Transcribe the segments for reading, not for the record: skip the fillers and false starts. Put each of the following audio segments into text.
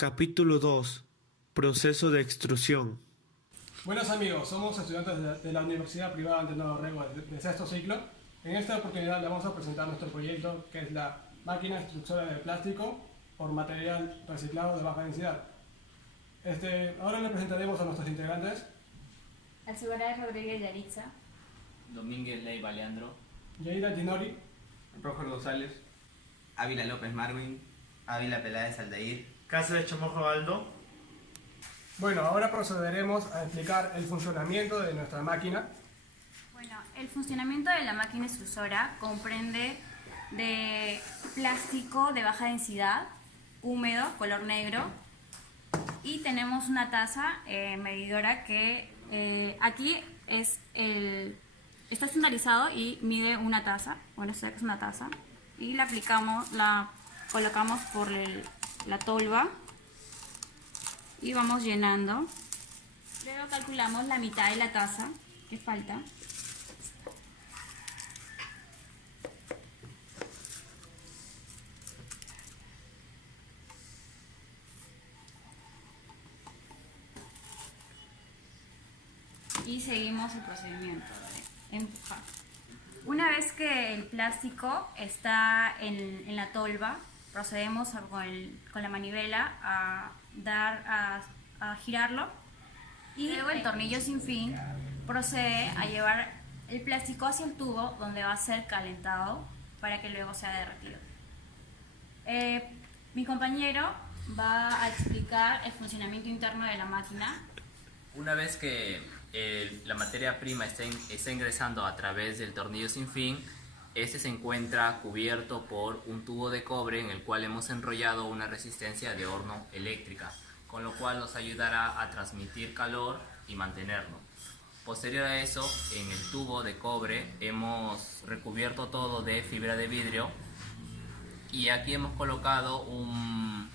Capítulo 2. Proceso de extrusión. Buenos amigos, somos estudiantes de la Universidad Privada Antenor Rego de sexto ciclo. En esta oportunidad le vamos a presentar nuestro proyecto, que es la máquina extrusora de plástico por material reciclado de baja densidad. Ahora le presentaremos a nuestros integrantes. Alcibaray Rodríguez Yaritza, Domínguez Leiva Leandro, Yeida Ginori, Roger González, Ávila López Marvin, Ávila Peláez Aldair, Cáceres Chamojo Aldo. Bueno, ahora procederemos a explicar el funcionamiento de nuestra máquina. Bueno, el funcionamiento de la máquina extrusora comprende de plástico de baja densidad, húmedo, color negro, y tenemos una taza medidora que aquí está estandarizado y mide una taza. Bueno, esta es una taza y la colocamos por la tolva y vamos llenando. Luego calculamos la mitad de la taza que falta. Y seguimos el procedimiento de empujar. Una vez que el plástico está en la tolva, procedemos con la manivela a girarlo, y luego el tornillo sin fin procede a llevar el plástico hacia el tubo donde va a ser calentado para que luego sea derretido. Mi compañero va a explicar el funcionamiento interno de la máquina. Una vez que la materia prima está ingresando a través del tornillo sin fin, este se encuentra cubierto por un tubo de cobre en el cual hemos enrollado una resistencia de horno eléctrica, con lo cual nos ayudará a transmitir calor y mantenerlo. Posterior a eso, en el tubo de cobre hemos recubierto todo de fibra de vidrio y aquí hemos colocado un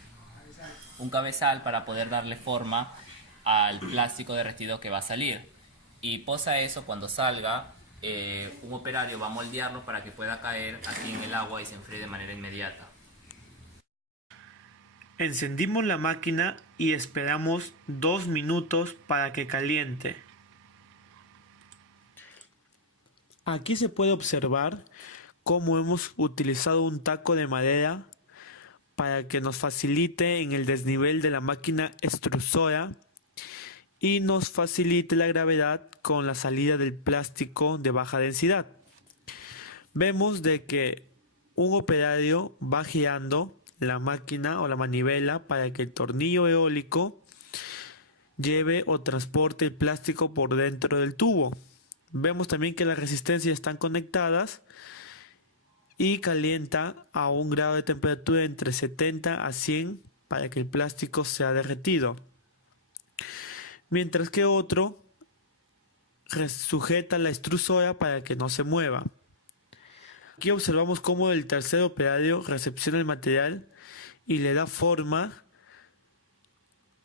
cabezal para poder darle forma al plástico derretido que va a salir, y posa eso cuando salga. Un operario va a moldearlo para que pueda caer aquí en el agua y se enfríe de manera inmediata. Encendimos la máquina y esperamos 2 minutos para que caliente. Aquí se puede observar cómo hemos utilizado un taco de madera para que nos facilite en el desnivel de la máquina extrusora y nos facilite la gravedad con la salida del plástico de baja densidad. Vemos de que un operario va girando la máquina o la manivela para que el tornillo eólico lleve o transporte el plástico por dentro del tubo. Vemos también que las resistencias están conectadas y calienta a un grado de temperatura entre 70 a 100 para que el plástico sea derretido, mientras que otro sujeta la extrusora para que no se mueva. Aquí observamos cómo el tercer operario recepciona el material y le da forma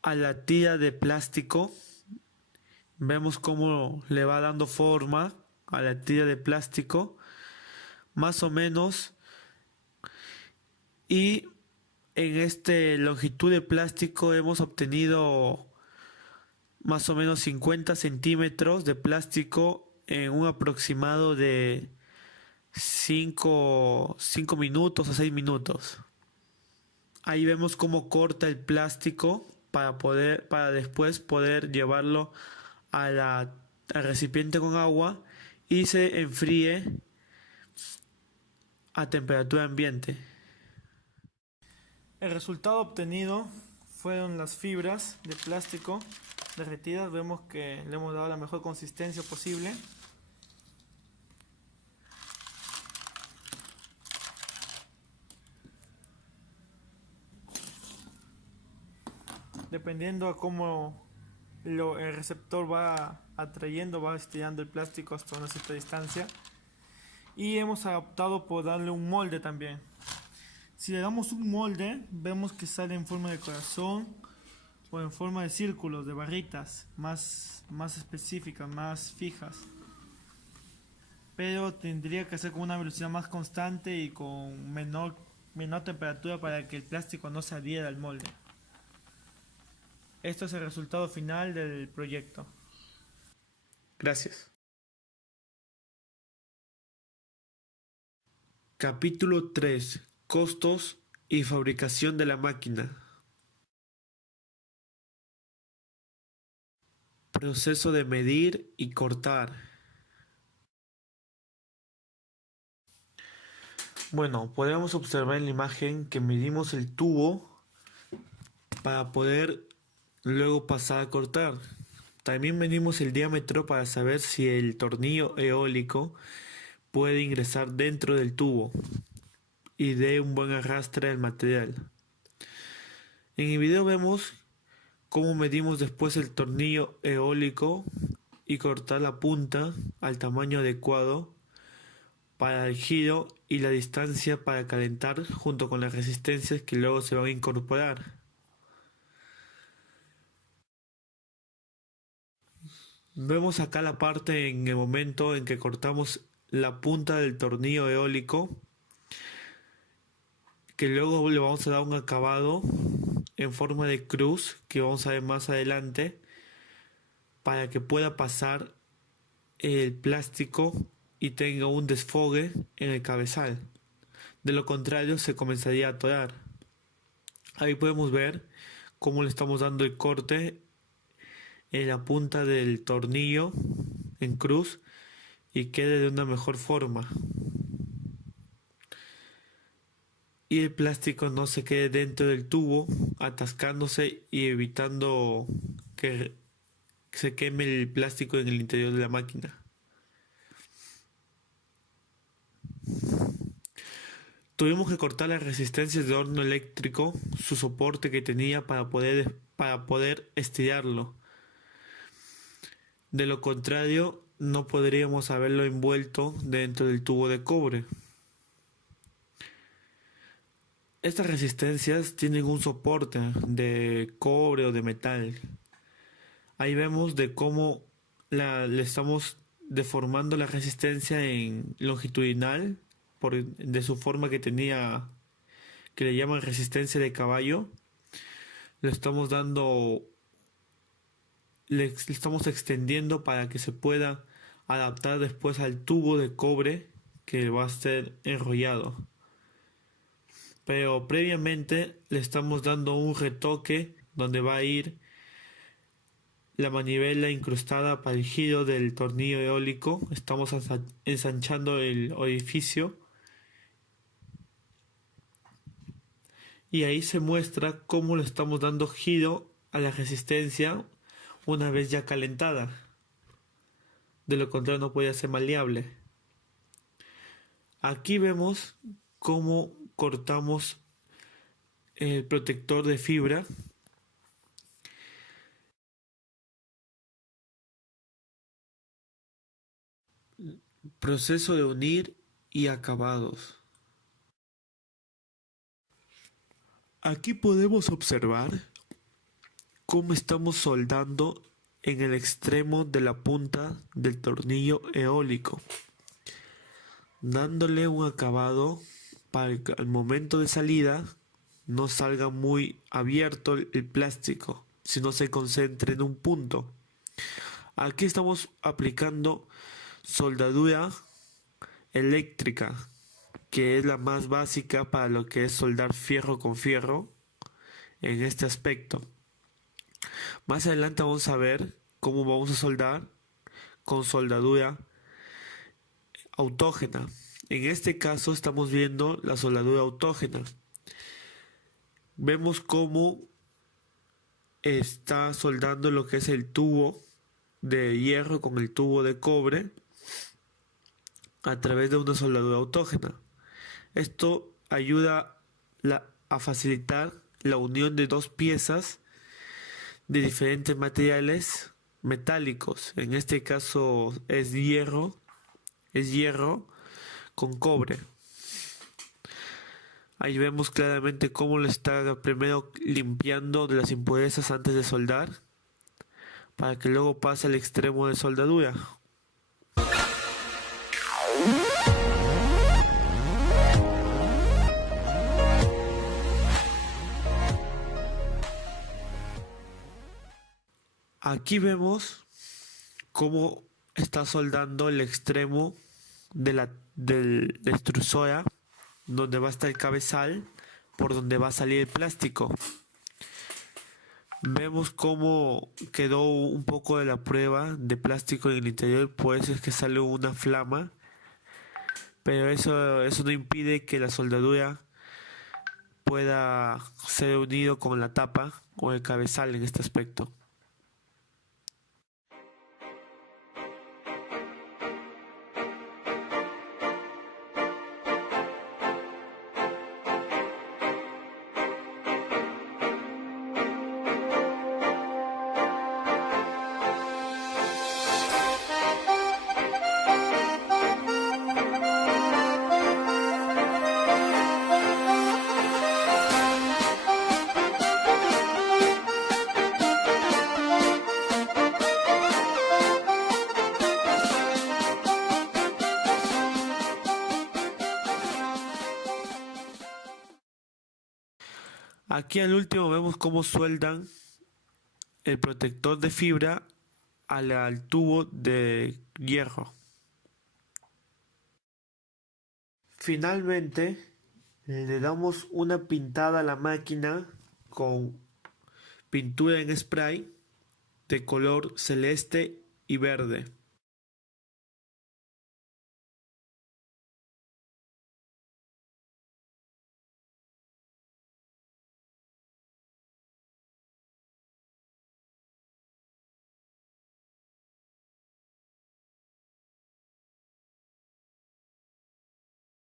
a la tira de plástico. Vemos cómo le va dando forma a la tira de plástico, más o menos, y en esta longitud de plástico hemos obtenido más o menos 50 centímetros de plástico en un aproximado de 5 minutos a 6 minutos. Ahí vemos cómo corta el plástico para después poder llevarlo al recipiente con agua y se enfríe a temperatura ambiente. El resultado obtenido fueron las fibras de plástico derretidas. Vemos que le hemos dado la mejor consistencia posible. Dependiendo a cómo el receptor va atrayendo, va estirando el plástico hasta una cierta distancia. Y hemos optado por darle un molde también. Si le damos un molde, vemos que sale en forma de corazón o en forma de círculos, de barritas más específicas, más fijas. Pero tendría que ser con una velocidad más constante y con menor temperatura para que el plástico no se adhiera al molde. Esto es el resultado final del proyecto. Gracias. Capítulo 3. Costos y fabricación de la máquina. Proceso de medir y cortar. Bueno, podemos observar en la imagen que medimos el tubo para poder luego pasar a cortar. También medimos el diámetro para saber si el tornillo eólico puede ingresar dentro del tubo y dé un buen arrastre del material. En el video vemos cómo medimos después el tornillo eólico y cortar la punta al tamaño adecuado para el giro y la distancia para calentar junto con las resistencias que luego se van a incorporar. Vemos acá la parte en el momento en que cortamos la punta del tornillo eólico, que luego le vamos a dar un acabado en forma de cruz que vamos a ver más adelante para que pueda pasar el plástico y tenga un desfogue en el cabezal. De lo contrario se comenzaría a atorar. Ahí podemos ver cómo le estamos dando el corte en la punta del tornillo en cruz y quede de una mejor forma y el plástico no se quede dentro del tubo atascándose y evitando que se queme el plástico en el interior de la máquina. Tuvimos que cortar las resistencias de horno eléctrico, su soporte que tenía para poder estirarlo. De lo contrario, no podríamos haberlo envuelto dentro del tubo de cobre. Estas resistencias tienen un soporte de cobre o de metal. Ahí vemos de cómo le estamos deformando la resistencia en longitudinal de su forma que tenía, que le llaman resistencia de caballo. Le estamos extendiendo para que se pueda adaptar después al tubo de cobre que va a ser enrollado. Pero previamente le estamos dando un retoque donde va a ir la manivela incrustada para el giro del tornillo eólico. Estamos ensanchando el orificio y ahí se muestra cómo le estamos dando giro a la resistencia una vez ya calentada. De lo contrario no puede ser maleable. Aquí vemos cómo cortamos el protector de fibra. Proceso de unir y acabados. Aquí podemos observar cómo estamos soldando en el extremo de la punta del tornillo eólico, dándole un acabado para que al momento de salida no salga muy abierto el plástico, sino se concentre en un punto. Aquí estamos aplicando soldadura eléctrica, que es la más básica para lo que es soldar fierro con fierro en este aspecto. Más adelante vamos a ver cómo vamos a soldar con soldadura autógena. En este caso estamos viendo la soldadura autógena. Vemos cómo está soldando lo que es el tubo de hierro con el tubo de cobre a través de una soldadura autógena. Esto ayuda a facilitar la unión de dos piezas de diferentes materiales metálicos. En este caso es hierro con cobre. Ahí vemos claramente cómo le está primero limpiando de las impurezas antes de soldar, para que luego pase al extremo de soldadura. Aquí vemos cómo está soldando el extremo de la extrusora, donde va a estar el cabezal, por donde va a salir el plástico. Vemos cómo quedó un poco de la prueba de plástico en el interior, por eso es que sale una flama, pero eso no impide que la soldadura pueda ser unido con la tapa o el cabezal en este aspecto. Aquí al último vemos cómo sueldan el protector de fibra al tubo de hierro. Finalmente le damos una pintada a la máquina con pintura en spray de color celeste y verde.